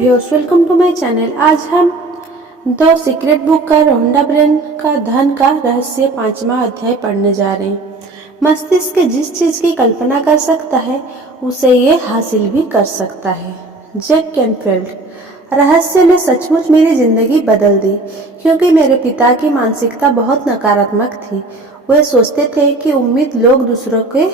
Viewers, welcome to my channel. आज हम the secret book का रोंडा ब्रेन का धन का रहस्य 5वां अध्याय पढ़ने जा रहे हैं। मस्तिष्क जिस चीज की कल्पना कर सकता है उसे ये हासिल भी कर सकता है। Jack Canfield. रहस्य ने सचमुच मेरी जिंदगी बदल दी, क्योंकि मेरे पिता की मानसिकता बहुत नकारात्मक थी। वे सोचते थे कि उम्मीद लोग दूसरों के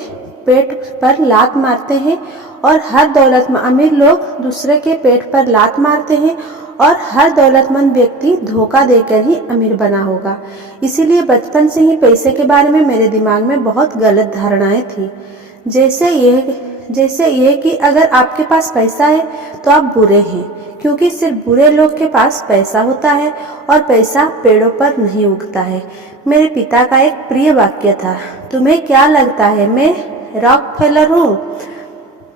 पेट पर लात मारते हैं और हर दौलतमंद अमीर लोग दूसरे के पेट पर लात मारते हैं और हर दौलतमंद व्यक्ति धोखा देकर ही अमीर बना होगा। इसीलिए बचपन से ही पैसे के बारे में मेरे दिमाग में बहुत गलत धारणाएं थी। जैसे ये कि अगर आपके पास पैसा है तो आप बुरे हैं, क्योंकि सिर्फ बुरे लोग के पास पैसा होता है और पैसा पेड़ों पर नहीं उगता है। मेरे पिता का एक प्रिय वाक्य था, तुम्हें क्या लगता है मैं रॉकफेलर हूँ?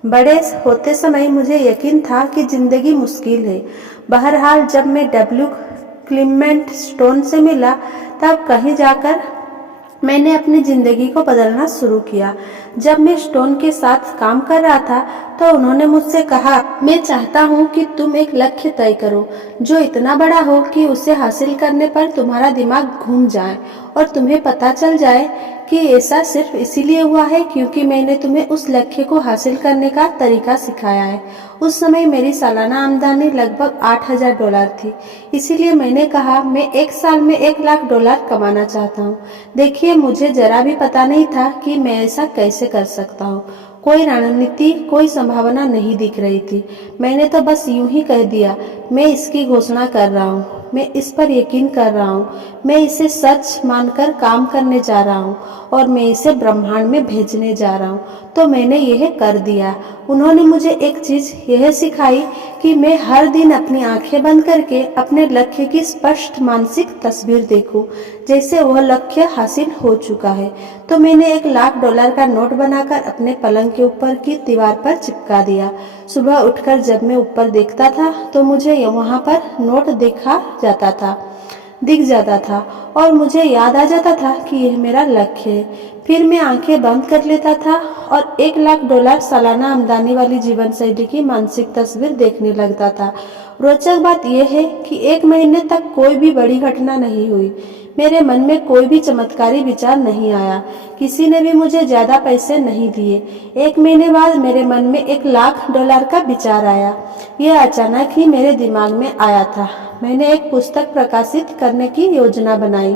बड़े होते समय मुझे यकीन था कि जिंदगी मुश्किल है। बहरहाल जब मैं डब्ल्यू क्लीमेंट स्टोन से मिला तब कहीं जाकर मैंने अपनी जिंदगी को बदलना शुरू किया। जब मैं स्टोन के साथ काम कर रहा था तो उन्होंने मुझसे कहा, मैं चाहता हूँ कि तुम एक लक्ष्य तय करो जो इतना बड़ा हो कि उसे हासिल करने पर तुम्हारा दिमाग घूम जाए और तुम्हें पता चल जाए कि ऐसा सिर्फ इसीलिए हुआ है क्योंकि मैंने तुम्हें उस लक्ष्य को हासिल करने का तरीका सिखाया है। उस समय मेरी सालाना आमदनी लगभग $8,000 थी। इसीलिए मैंने कहा, मैं एक साल में $1,00,000 कमाना चाहता हूँ। देखिए, मुझे जरा भी पता नहीं था कि मैं ऐसा कैसे कर सकता हूँ। कोई रणनीति, कोई संभावना नहीं दिख रही थी। मैंने तो बस यूं ही कह दिया, मैं इसकी घोषणा कर रहा हूँ, मैं इस पर यकीन कर रहा हूँ, मैं इसे सच मानकर काम करने जा रहा हूँ और मैं इसे ब्रह्मांड में भेजने जा रहा हूँ। तो मैंने यह कर दिया। उन्होंने मुझे एक चीज यह सिखाई कि मैं हर दिन अपनी आंखें बंद करके अपने लक्ष्य की स्पष्ट मानसिक तस्वीर देखूं, जैसे वह लक्ष्य हासिल हो चुका है। तो मैंने $1,00,000 का नोट बनाकर अपने पलंग के ऊपर की दीवार पर चिपका दिया। सुबह उठकर जब मैं ऊपर देखता था तो मुझे वहां पर नोट दिख जाता था और मुझे याद आ जाता था कि यह मेरा लक्ष्य है। फिर मैं आंखें बंद कर लेता था और $1,00,000 सालाना आमदनी वाली जीवन शैली की मानसिक तस्वीर देखने लगता था। रोचक बात यह है कि 1 महीने तक कोई भी बड़ी घटना नहीं हुई। मेरे मन में कोई भी चमत्कारी विचार नहीं आया। किसी ने भी मुझे ज्यादा पैसे नहीं दिए। 1 महीने बाद मेरे मन में $1,00,000 का विचार आया। यह अचानक ही मेरे दिमाग में आया था। मैंने एक पुस्तक प्रकाशित करने की योजना बनाई।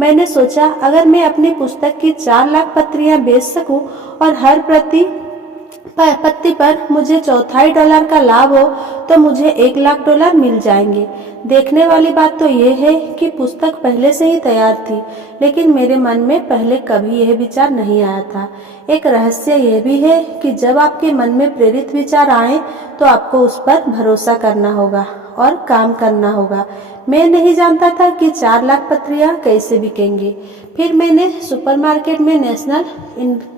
मैंने सोचा, अगर मैं अपनी पुस्तक की 4 लाख प्रतियां बेच सकूं और हर पत्ती पर मुझे $0.25 का लाभ हो तो मुझे $1,00,000 मिल जाएंगे। देखने वाली बात तो यह है कि पुस्तक पहले से ही तैयार थी, लेकिन मेरे मन में पहले कभी यह विचार नहीं आया था। एक रहस्य यह भी है कि जब आपके मन में प्रेरित विचार आए तो आपको उस पर भरोसा करना होगा और काम करना होगा। मैं नहीं जानता था कि 4 लाख पत्रियां कैसे बिकेंगी। फिर मैंने सुपरमार्केट में नेशनल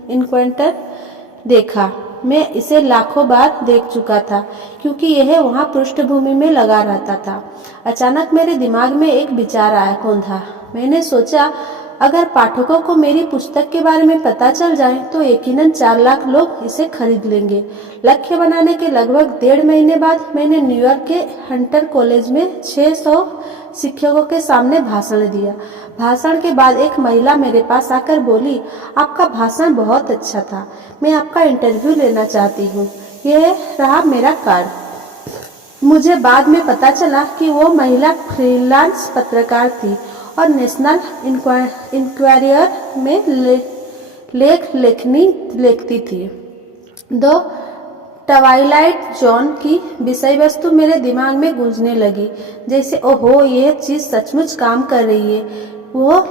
इनक्वेंटर देखा। मैं इसे लाखों बार देख चुका था, क्योंकि यह वहां पृष्ठभूमि में लगा रहता था। अचानक मेरे दिमाग में एक विचार आया, कौन था? मैंने सोचा, अगर पाठकों को मेरी पुस्तक के बारे में पता चल जाए तो यकीनन 4 लाख लोग इसे खरीद लेंगे। लक्ष्य बनाने के लगभग 1.5 महीने बाद मैंने न्यूयॉर्क के हंटर कॉलेज में 600 शिक्षकों के सामने भाषण दिया। भाषण के बाद एक महिला मेरे पास आकर बोली, आपका भाषण बहुत अच्छा था, मैं आपका इंटरव्यू लेना चाहती हूँ। यह रहा मेरा कार्ड। मुझे बाद में पता चला कि वो महिला फ्रीलांस पत्रकार थी और नेशनल इंक्वायरर में लेख लिखती थी। द ट्वाइलाइट जोन की विषय वस्तु मेरे दिमाग में गूंजने लगी, जैसे ओहो, यह चीज सचमुच काम कर रही है। वो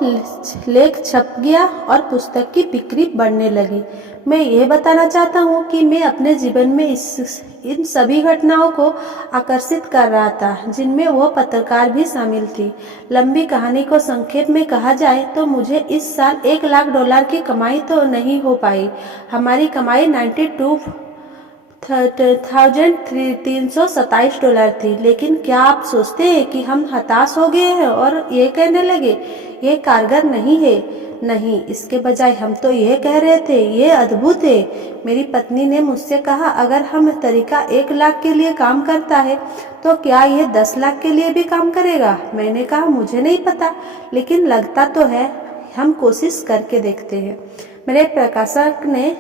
लेख छप गया और पुस्तक की बिक्री बढ़ने लगी। मैं यह बताना चाहता हूँ कि मैं अपने जीवन में इन सभी घटनाओं को आकर्षित कर रहा था, जिनमें वो पत्रकार भी शामिल थी। लंबी कहानी को संक्षेप में कहा जाए तो मुझे इस साल $1,00,000 की कमाई तो नहीं हो पाई। हमारी कमाई $92,327 थी। लेकिन क्या आप सोचते हैं कि हम हताश हो गए हैं और ये कहने लगे, ये कारगर नहीं है? नहीं, इसके बजाय हम तो यह कह रहे थे, ये अद्भुत है। मेरी पत्नी ने मुझसे कहा, अगर हम तरीका 1 लाख के लिए काम करता है तो क्या यह 10 लाख के लिए भी काम करेगा? मैंने कहा, मुझे नहीं पता, लेकिन लगता तो है। हम कोशिश करके देखते हैं। मेरे प्रकाशक ने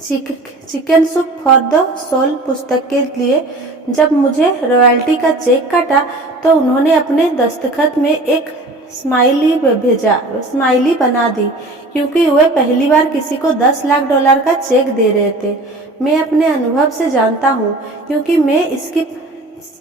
chicken soup for the soul पुस्तक के लिए जब मुझे रॉयल्टी का चेक काटा तो उन्होंने अपने दस्तखत में एक स्माइली बना दी, क्योंकि वे पहली बार किसी को $10 लाख का चेक दे रहे थे। मैं अपने अनुभव से जानता हूँ, क्योंकि मैं इसकी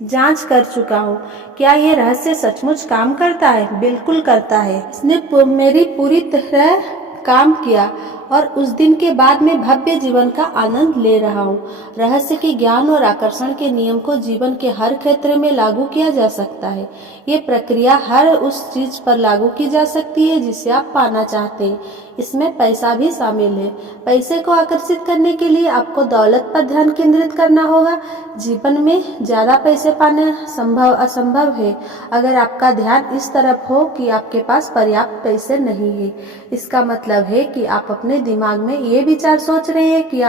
जांच कर चुका हूँ। क्या ये रहस्य सचमुच काम करता है? बिल्कुल करता है। इसने मेरी पूरी तरह काम किया और उस दिन के बाद मैं भव्य जीवन का आनंद ले रहा हूँ। रहस्य के ज्ञान और आकर्षण के नियम को जीवन के हर क्षेत्र में लागू किया जा सकता है। ये प्रक्रिया हर उस चीज पर लागू की जा सकती है जिसे आप पाना चाहते हैं। इसमें पैसा भी शामिल है। पैसे को आकर्षित करने के लिए आपको दौलत पर ध्यान केंद्रित करना होगा। जीवन में ज्यादा पैसे पाना असंभव है अगर आपका ध्यान इस तरफ हो कि आपके पास पर्याप्त पैसे नहीं है। इसका मतलब है कि आप अपने दिमाग में ये विचार सोच रहे हैं कि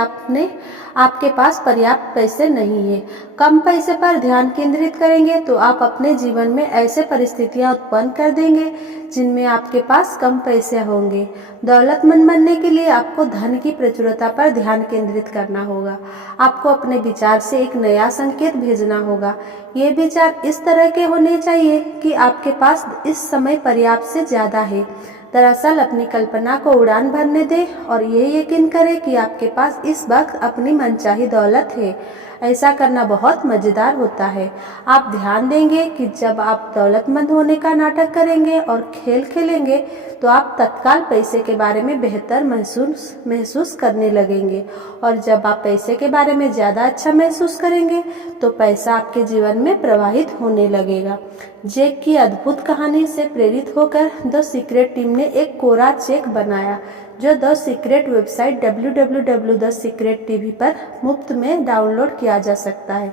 आपके पास पर्याप्त पैसे नहीं है। कम पैसे पर ध्यान केंद्रित करेंगे तो आप अपने जीवन में ऐसे परिस्थितियां उत्पन्न कर देंगे जिनमें आपके पास कम पैसे होंगे। दौलतमंद बनने के लिए आपको धन की प्रचुरता पर ध्यान केंद्रित करना होगा। आपको अपने विचार से एक नया संकेत भेजना होगा। ये विचार इस तरह के होने चाहिए कि आपके पास इस समय पर्याप्त से ज्यादा है। दरअसल अपनी कल्पना को उड़ान भरने दें और ये यकीन करें कि आपके पास इस वक्त अपनी मनचाही दौलत है। ऐसा करना बहुत मजेदार होता है। आप ध्यान देंगे कि जब आप दौलतमंद होने का नाटक करेंगे और खेल खेलेंगे तो आप तत्काल पैसे के बारे में बेहतर महसूस करने लगेंगे, और जब आप पैसे के बारे में ज्यादा अच्छा महसूस करेंगे तो पैसा आपके जीवन में प्रवाहित होने लगेगा। जैक की अद्भुत कहानी से प्रेरित होकर द सीक्रेट टीम ने एक कोरा चेक बनाया जो द सीक्रेट वेबसाइट www.thesecrettv पर मुफ्त में डाउनलोड किया जा सकता है।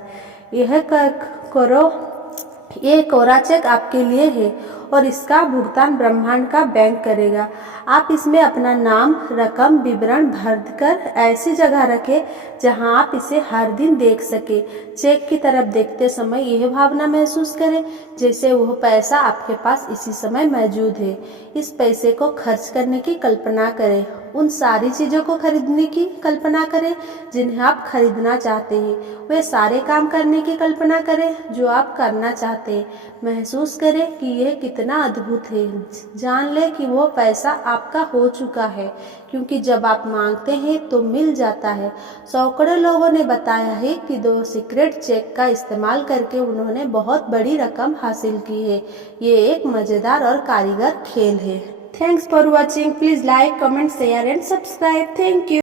ये कोरा चेक आपके लिए है और इसका भुगतान ब्रह्मांड का बैंक करेगा। आप इसमें अपना नाम, रकम, विवरण भरकर ऐसी जगह रखें जहां आप इसे हर दिन देख सके। चेक की तरफ देखते समय यह भावना महसूस करें जैसे वह पैसा आपके पास इसी समय मौजूद है। इस पैसे को खर्च करने की कल्पना करें। उन सारी चीजों को खरीदने की कल्पना करें जिन्हें आप खरीदना चाहते हैं। वे सारे काम करने की कल्पना करें जो आप करना चाहते हैं। महसूस करें कि यह कितना अद्भुत है। जान लें कि वो पैसा आपका हो चुका है, क्योंकि जब आप मांगते हैं तो मिल जाता है। सैकड़ों लोगों ने बताया है कि द सीक्रेट चेक का इस्तेमाल करके उन्होंने बहुत बड़ी रकम हासिल की है। ये एक मजेदार और कारीगर खेल है। Thanks for watching. Please like, comment, share and subscribe. Thank you.